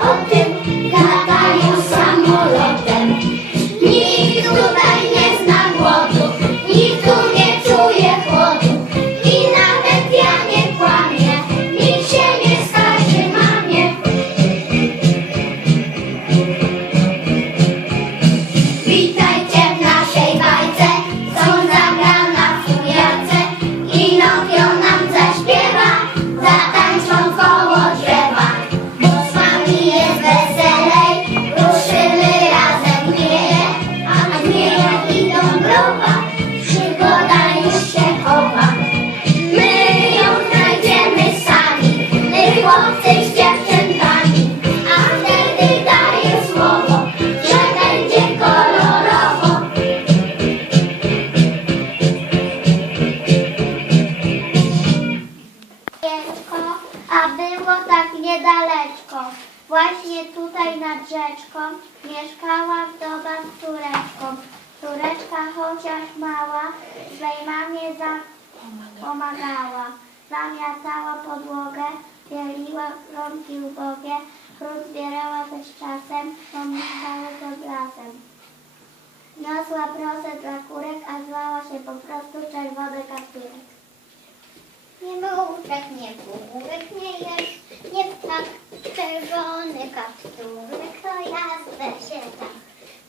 O A było tak niedaleczko. Właśnie tutaj nad rzeczką mieszkała wdowa z córeczką. Córeczka chociaż mała, swej mamie za pomagała. Zamiatała podłogę, bieliła rąki ubogie, chrust zbierała też czasem, pomyślały pod lasem. Niosła prosę dla kurek, a zwała się po prostu czerwony kapturek. Nie mrówek, nie bugurek, nie jesz, nie ptak, czerwony kapturek, to ja się tak.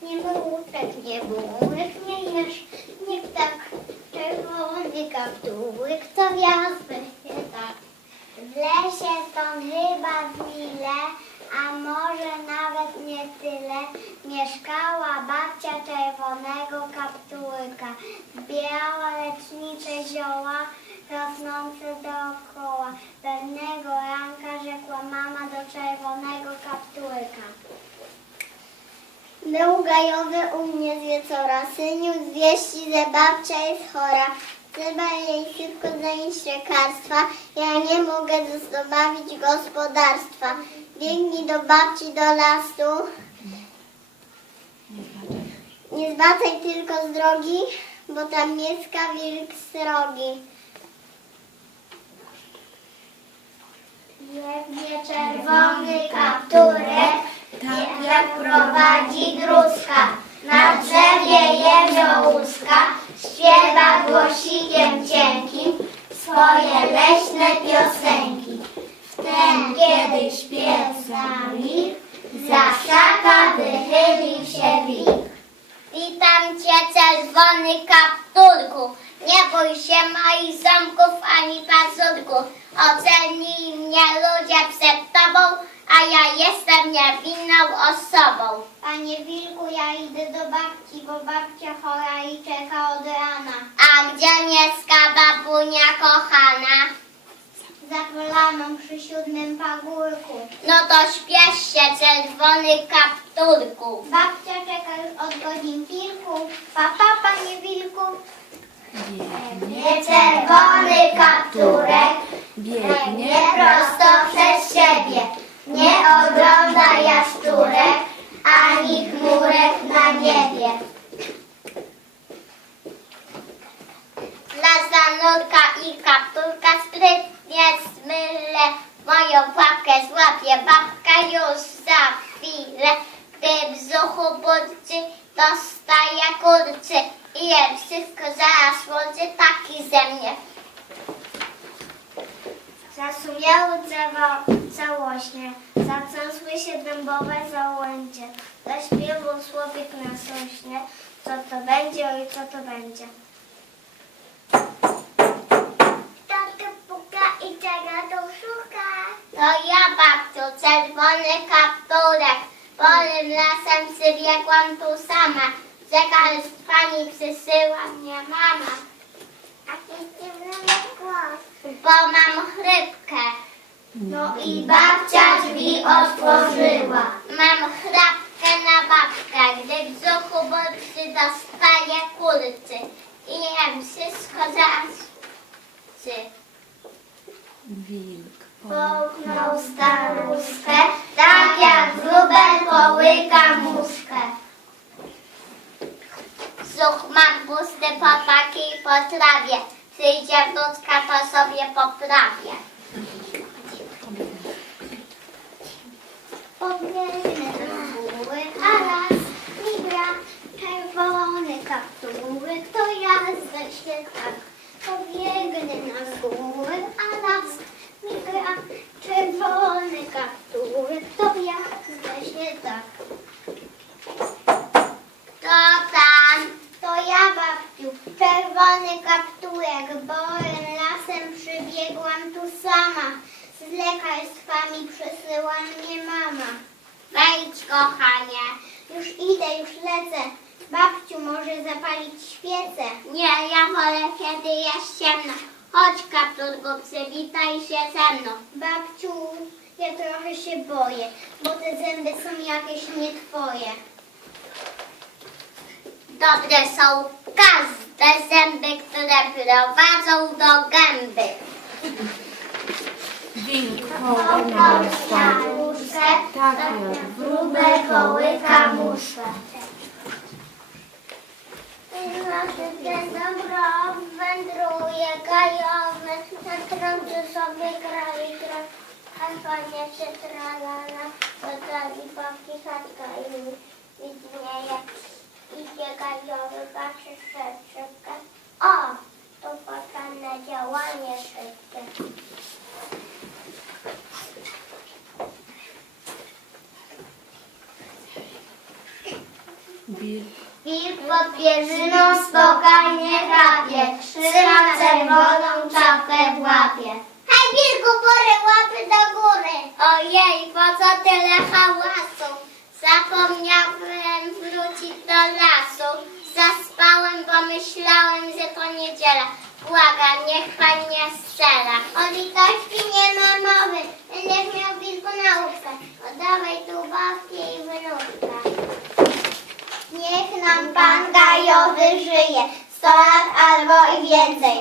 Nie mrówek, nie bugurek, nie jesz, nie ptak, czerwony kapturek, to ja się tak. W lesie stąd chyba z mile, a może nawet mieszkała babcia czerwonego kapturka. Zbierała lecznicze zioła, rosnące dookoła. Pewnego ranka rzekła mama do czerwonego kapturka. Był gajowy u mnie zwie cora, syniu zwieści, że babcia jest chora. Trzeba jej szybko zanieść lekarstwa, ja nie mogę zostawić gospodarstwa. Biegnij do babci do lasu, nie zbacaj tylko z drogi, bo tam mieszka wilk srogi. Biegnie czerwony kapturek, tak jak prowadzi druska. Na drzewie jeżołuska śpiewa głosikiem cienkim swoje leśne piosenki. Wtem, kiedy śpiew zamilkł, za szaka wychylił się wilk. Witam cię, czerwony kapturku. Nie bój się moich zamków ani Ocenili mnie ludzie przed tobą, a ja jestem niewinną osobą. Panie wilku, ja idę do babci, bo babcia chora i czeka od rana. A gdzie mieszka babunia kochana? Za polaną przy siódmym pagórku. No to śpiesz się, czerwony kapturku. Babcia czeka już od godzin kilku. Pa, pa, panie wilku. Nie czerwony kapturek biegnie prosto przez siebie. Nie ogląda jaszczurek ani chmurek na niebie. Dla zanurka i kapturka sprytnie zmylę. Moją łapkę złapie babka już za chwilę. Gdy brzuchu burczy, dostaje kurczy. I je wszystko zaraz łączy, taki ze mnie. Zasumiało drzewo całośnie, zatrzęsły się dębowe załęcie. Zaśpiewał słowik na sośnie, co to będzie, oj, co to będzie. Kto tu puka i czego tu szuka? To ja, babciu, czerwony kapturek. Polnym lasem przybiegłam tu sama. Zegar z pani przysyła mnie mama. Bo mam chrypkę. No i babcia drzwi otworzyła. Mam chrapkę na babkę, gdy w brzuchu burczy dostaje kurczy. I jem wszystko zaraz. Wilk. Połknął staruskę, tak jak wróbel połyka muszkę. Zuch mam pusty po takiej potrawie. Przyjdzie wnuczka, to sobie poprawię. Na góry, a raz mi gra czerwony kapturek, to ja się tak. Pobiegnę na góry, a raz mi gra czerwony kapturek, to ja się tak. To tam, to ja babciu, czerwony kapturek, bo lasem przybiegłam tu sama. Z lekarstwami przysyła mnie mama. Wejdź, kochanie. Już idę, już lecę. Babciu, może zapalić świecę? Nie, ja wolę, kiedy jest ciemno. Chodź, kapturku, przywitaj się ze mną. Babciu, ja trochę się boję, bo te zęby są jakieś nie twoje. Dobre są każde zęby, które prowadzą do gęby. Wilkowe na Muszkę, tak jak grube kołyka muszkę. Dobro wędruje gajowy, na trący sobie krali traf, a panie się tralala, dodali babki chatka i Wilk pod pierzyną spokojnie chrapie, trzyma czerwoną czapkę w łapie. Hej wilku, pory łapy do góry! Ojej, po co tyle hałasu? Zapomniałem wrócić do lasu. Zaspałem, bo myślałem, że to niedziela. Błagam, niech pan nie strzela. O litości nie ma mowy, będziesz miał wilku naukę. Oddawaj tu babkę i wróżkę. Niech nam Pan Gajowy żyje, sto lat albo i więcej.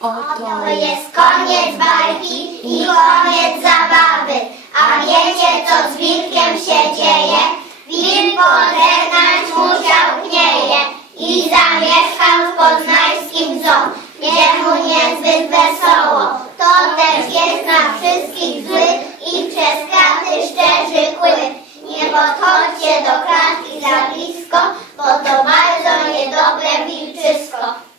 oto To jest koniec bajki i koniec zabawy. A wiecie, co z wilkiem się dzieje? Wilk pożegnać musiał gnieje i zamieszkał w poznańskim zoo, gdzie mu niezbyt wesoło. To też jest na wszystkich zły i przez kraty szczerzy kły. Nie podchodźcie do klatki za blisko, bo to bardzo niedobre wilczysko.